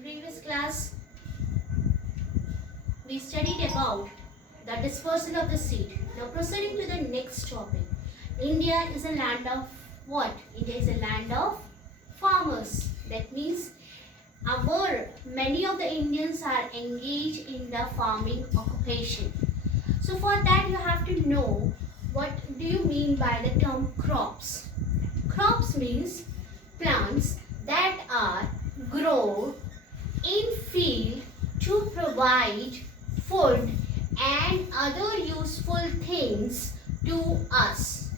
In previous class, we studied about the dispersal of the seed. Now proceeding to the next topic. India is a land of what? India is a land of farmers. That means many of the Indians are engaged in the farming occupation. So for that you have to know what do you mean by the term crops. Crops means plants that are grown in field to provide food and other useful things to us.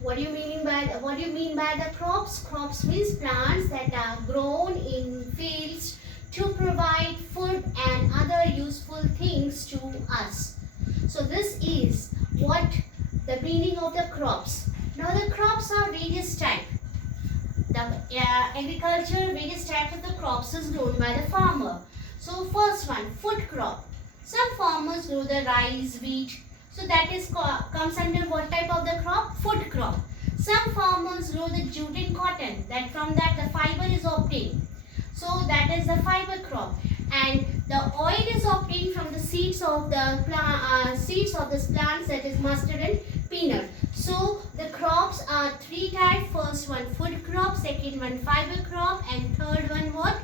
What do you mean by the crops? Crops means plants that are grown in fields to provide food and other useful things to us. So this is what the meaning of the crops. Now the crops are various types. The agriculture, various types of the crops is grown by the farmer. So first one, food crop. Some farmers grow the rice, wheat. So that is comes under what type of the crop? Food crop. Some farmers grow the jute and cotton. That from that the fiber is obtained. So that is the fiber crop. And the oil is obtained from the seeds of the plants, that is mustard and peanut. So the crops are three types. First one food crop, second one fiber crop, and third one what?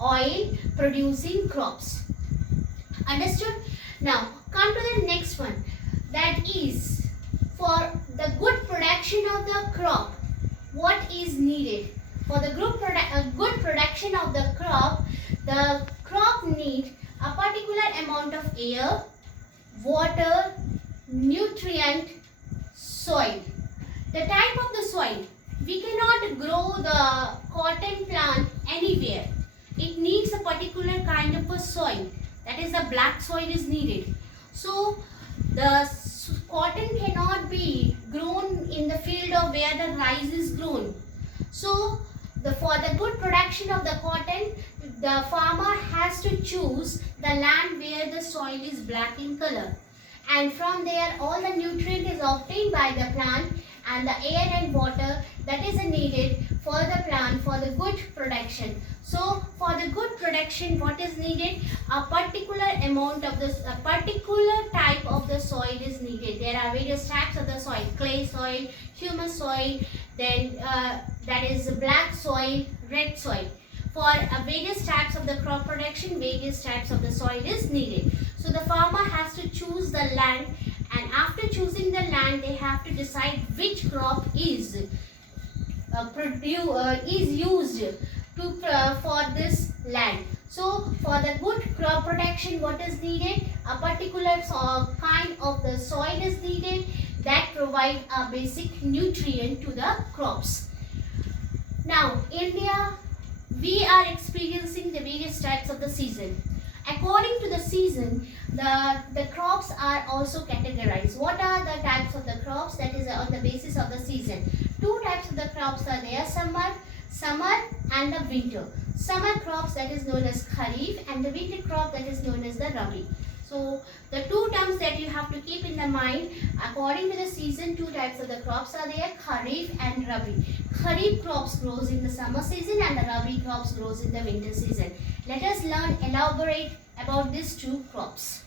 Oil producing crops. Understood? Now come to the next one. That is for the good production of the crop. What is needed? For the good production of the crop needs a particular amount of air, water, nutrient, soil. The type of the soil. We cannot grow the cotton plant anywhere. It needs a particular kind of a soil. That is the black soil is needed. So the cotton cannot be grown in the field of where the rice is grown. So for the good production of the cotton, the farmer has to choose the land where the soil is black in color. And from there all the nutrient is obtained by the plant, and the air and water that is needed for the plant for the good production. So for the good production, what is needed? A particular amount of this, a particular type of the soil is needed. There are various types of the soil: clay soil, humus soil, then that is black soil, red soil. For various types of the crop production, various types of the soil is needed. So the farmer has to choose the land, and after choosing the land, they have to decide which crop is used for this land. So for the good crop production, what is needed? A particular kind of the soil is needed that provide a basic nutrient to the crops. Now India, we are experiencing the various types of the season. According to the season, the crops are also categorized. What are the types of the crops? That is on the basis of the season. Two types of the crops are there: summer and the winter. Summer crops, that is known as kharif, and the winter crop, that is known as the rabi. So the two terms that you have to keep in the mind, according to the season, two types of the crops are there: kharif and rabi. Kharif crops grows in the summer season and the rabi crops grows in the winter season. Let us elaborate about these two crops.